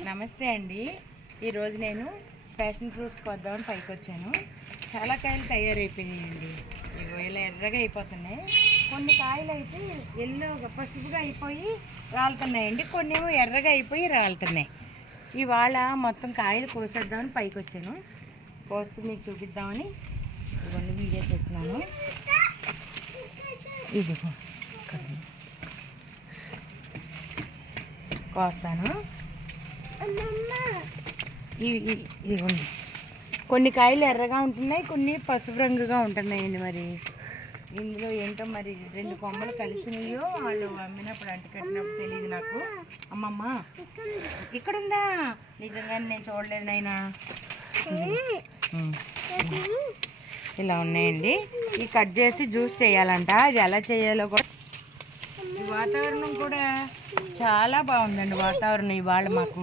నమస్తే అండి. ఈరోజు నేను ప్యాషన్ ఫ్రూట్స్ కొద్దామని పైకి వచ్చాను. చాలా కాయలు తయారైపోయినాయండి. ఇగో ఇలా ఎర్రగా అయిపోతున్నాయి. కొన్ని కాయలు అయితే ఎల్లోగా పసుపుగా అయిపోయి రాలుతున్నాయండి. కొన్ని ఏమో ఎర్రగా అయిపోయి రాలుతున్నాయి. ఇవాళ మొత్తం కాయలు కోసేద్దామని పైకి వచ్చాను. కోస్తూ మీకు చూపిద్దామని ఇవన్నీ వీడియో చేస్తున్నాను. ఇది కోస్తాను. ఇదిగోండి, కొన్ని కాయలు ఎర్రగా ఉంటున్నాయి, కొన్ని పసుపు రంగుగా ఉంటున్నాయండి. మరి ఇందులో ఏంటో మరి రెండు కొమ్మలు కలిసినాయో వాళ్ళు అమ్మినప్పుడు అంటుకట్టినప్పుడు తెలియదు నాకు. అమ్మమ్మ ఇక్కడుందా? నిజంగానే నేను చూడలేదు నాయనా. ఇలా ఉన్నాయండి. ఇవి కట్ చేసి జ్యూస్ చేయాలంట. అది ఎలా చేయాలో కూడా. వాతావరణం కూడా చాలా బాగుందండి. వాతావరణం ఇవాళ మాకు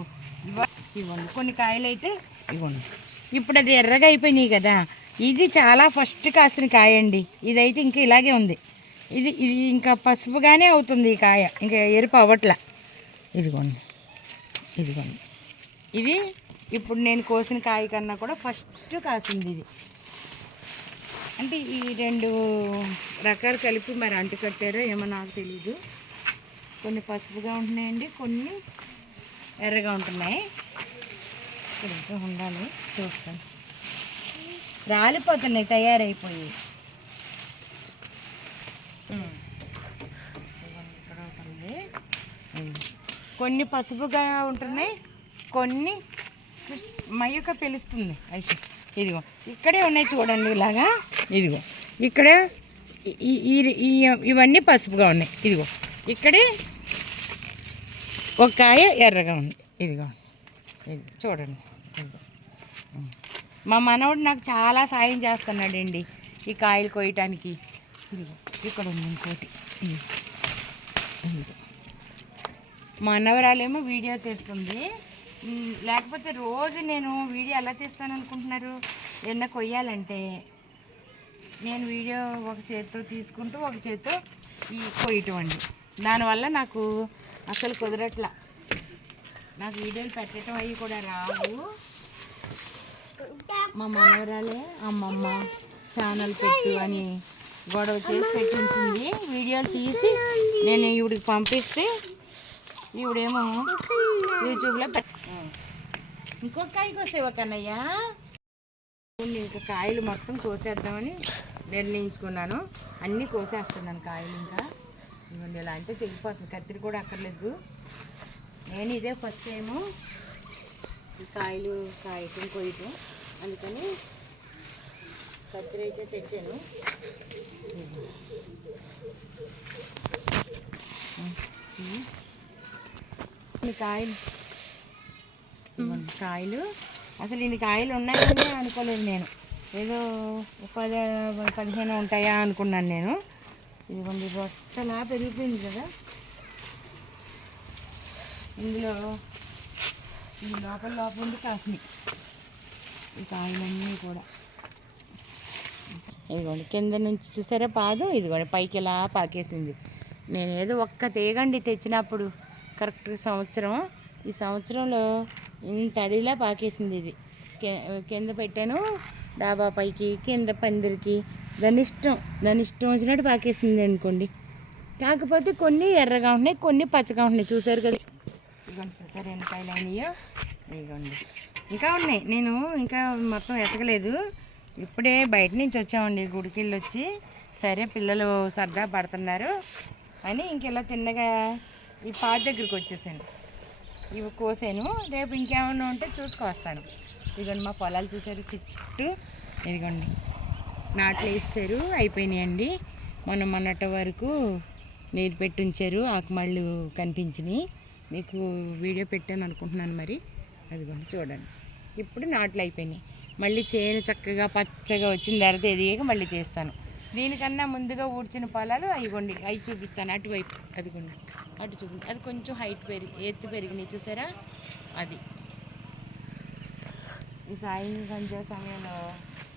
ఇవ్వండి. కొన్ని కాయలు అయితే ఇవ్వండి. ఇప్పుడు అది ఎర్రగా అయిపోయినాయి కదా. ఇది చాలా ఫస్ట్ కాసిన కాయ అండి. ఇదైతే ఇంకా ఇలాగే ఉంది. ఇది ఇది ఇంకా పసుపుగానే అవుతుంది ఈ కాయ, ఇంకా ఎరుపు అవ్వట్లా. ఇదిగోండి, ఇదిగోండి. ఇది ఇప్పుడు నేను కోసిన కాయ కన్నా కూడా ఫస్ట్ కాసింది ఇది. అంటే ఈ రెండు రకాలు కలిపి మరి అంటు కట్టారో ఏమో నాకు తెలీదు. కొన్ని పసుపుగా ఉంటున్నాయండి, కొన్ని ఎర్రగా ఉంటున్నాయి. ఇంకా ఉండాలి, చూస్తాను. రాలిపోతున్నాయి తయారైపోయి. ఇక్కడ ఉంటుంది. కొన్ని పసుపుగా ఉంటున్నాయి, కొన్ని మయ్యక పిలుస్తుంది అయితే. ఇదిగో ఇక్కడే ఉన్నాయి చూడండి ఇలాగా. ఇదిగో ఇక్కడ ఇవన్నీ పసుపుగా ఉన్నాయి. ఇదిగో ఇక్కడే ఒక కాయ ఎర్రగా ఉంది. ఇదిగో ఇది చూడండి. ఇదిగో మా మనవడు నాకు చాలా సాయం చేస్తున్నాడండి ఈ కాయలు కోయటానికి. ఇదిగో ఇక్కడ ఉంది ఇంకోటి. మా మనవరాలేమో వీడియో తీస్తుంది. లేకపోతే రోజు నేను వీడియో ఎలా తీస్తాను అనుకుంటున్నారు? ఎన్న కొయ్యాలంటే నేను వీడియో ఒక చేతితో తీసుకుంటూ ఒక చేతితో ఈ కొయ్యటం అండి. దానివల్ల నాకు అసలు కుదరట్లా. నాకు వీడియోలు పెట్టడం అవి కూడా రావు. మా మనవరాలే అమ్మమ్మ ఛానల్ పెట్టు అని గొడవ చేసి పెట్టించింది. వీడియోలు తీసి నేను ఈవిడికి పంపిస్తే ఈవిడేమో యూట్యూబ్లో ఇంకొక కాయ కోసేవా కన్నయ్య? ఇంకా కాయలు మొత్తం కోసేద్దామని నిర్ణయించుకున్నాను. అన్నీ కోసేస్తున్నాను కాయలు. ఇంకా ఇవన్నీ ఇలా అంటే తెగిపోతుంది. కత్తిరి కూడా అక్కర్లేదు. నేను ఇదే ఫస్ట్ టైము ఈ కాయలు కాయటం కొయ్యటం, అందుకని కత్తిరి అయితే తెచ్చాను. కాయలు కాయలు అసలు ఇన్ని కాయలు ఉన్నాయని అనుకోలేదు నేను. ఏదో 10-15 ఉంటాయా అనుకున్నాను నేను. ఇదిగోండి రొట్టెలా పెరిగిపోయింది కదా. ఇందులో ఈ లోపల ఉండి కాసినాయి ఈ కాయలన్నీ కూడా. ఇదిగోండి కింద నుంచి చూసారా పాదు, ఇదిగోండి పైకి ఇలా పాకేసింది. నేను ఏదో ఒక్క తీగండి తెచ్చినప్పుడు కరెక్ట్ సంవత్సరం. ఈ సంవత్సరంలో ఇంత అడిలా పాకేసింది. ఇది కింద పెట్టాను డాబా పైకి, కింద పందిరికి. దాని ఇష్టం వచ్చినట్టు పాకేసింది అనుకోండి. కాకపోతే కొన్ని ఎర్రగా ఉంటున్నాయి, కొన్ని పచ్చగా ఉంటున్నాయి. చూసారు కదా. ఇదిగోండి చూసారు ఎన్ని కాయలు అయినాయో. ఇదిగోండి ఇంకా ఉన్నాయి. నేను ఇంకా మొత్తం ఎతకలేదు. ఇప్పుడే బయట నుంచి వచ్చామండి, గుడికిళ్ళి వచ్చి. సరే పిల్లలు సరదా పడుతున్నారు అని ఇంకెలా తిన్నగా ఈ పాత దగ్గరికి వచ్చేసాను. ఇవి కోసాను. రేపు ఇంకేమన్నా ఉంటే చూసుకొస్తాను. ఇదిగోండి మా పొలాలు చూసారు చుట్టూ. ఇదిగోండి నాట్లు వేసారు, అయిపోయినాయండి. మొన్నటి వరకు నీరు పెట్టి ఉంచారు, ఆకుమళ్ళు కనిపించినాయి. మీకు వీడియో పెట్టాను అనుకుంటున్నాను. మరి అదిగోండి చూడండి, ఇప్పుడు నాట్లు అయిపోయినాయి. మళ్ళీ చేను చక్కగా పచ్చగా వచ్చిన తర్వాత ఎదిగాక మళ్ళీ చేస్తాను. దీనికన్నా ముందుగా ఊడ్చిన పొలాలు అయిగోండి, అవి చూపిస్తాను. అటువైపు అదిగోండి, అటు చూపి. అది కొంచెం ఎత్తు పెరిగినాయి చూసారా. అది ఈ సంధ్యా సమయంలో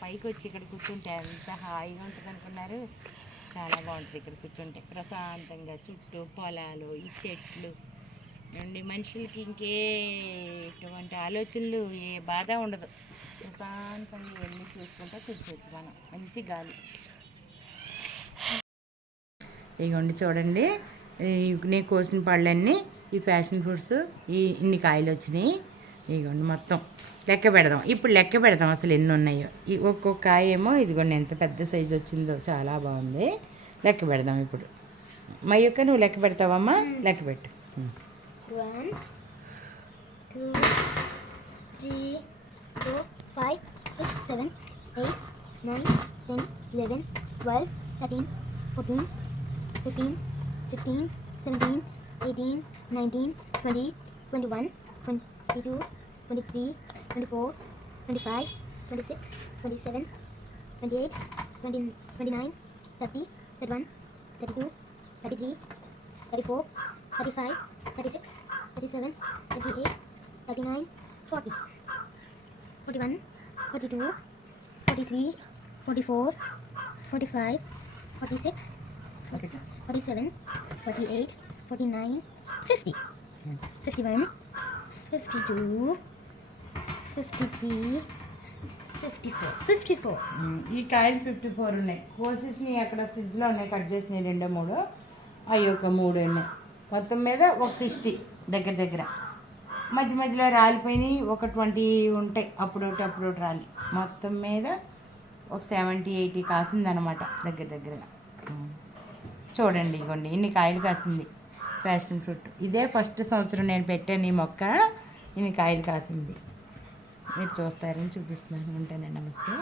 పైకి వచ్చి ఇక్కడ కూర్చుంటే ఎంత హాయిగా ఉంటుంది అనుకున్నారు. చాలా బాగుంటుంది ఇక్కడ కూర్చుంటే ప్రశాంతంగా. చుట్టూ పొలాలు, ఈ చెట్లు ఏమండి మనుషులకి ఎటువంటి ఆలోచనలు ఏ బాధ ఉండదు, ప్రశాంతంగా వెళ్ళి చూసుకుంటూ కూర్చోవచ్చు మనం, మంచి గాలి. ఇగోండి చూడండి, నేను కోసిన పళ్ళన్నీ ఈ ప్యాషన్ ఫ్రూట్స్ ఇన్ని కాయలు వచ్చినాయి. ఇగోండి మొత్తం లెక్క పెడదాం, ఇప్పుడు లెక్క పెడదాం అసలు ఎన్ని ఉన్నాయో. ఈ ఒక్కొక్క కాయ ఏమో ఇదిగోండి ఎంత పెద్ద సైజు వచ్చిందో, చాలా బాగుంది. లెక్క పెడదాం ఇప్పుడు. మా యొక్క నువ్వు లెక్క పెడతావమ్మా, లెక్క పెట్టు. 1 2 3 4 5 6 7 8 9 10 11 12 13 14 15 16 17 18 19 20 21 22 23 24 25 26 27 28 29 30 31 32 33 34 35 36 37 38 39 40 41 42 43 44 45 46 47 48 49 50 51 52 53 54 ఈ కాయలు 54 ఉన్నాయి. కోసేసినవి అక్కడ ఫ్రిడ్జ్లో ఉన్నాయి, కట్ చేసినవి 2 3, అవి ఒక 3 ఉన్నాయి. మొత్తం మీద ఒక 60 దగ్గర దగ్గర. మధ్య మధ్యలో రాలిపోయినాయి ఒక 20 ఉంటాయి, అప్పుడు రాలి. మొత్తం మీద ఒక 70 80 కాసిందనమాట దగ్గర దగ్గరగా. చూడండి ఇగోండి ఇన్ని కాయలు కాసింది ప్యాషన్ ఫ్రూట్. ఇదే ఫస్ట్ సంవత్సరం నేను పెట్టాను ఈ మొక్క, ఇన్ని కాయలు కాసింది. మీరు చూస్తారని చూపిస్తున్నాను. ఉంటానండి, నమస్తే.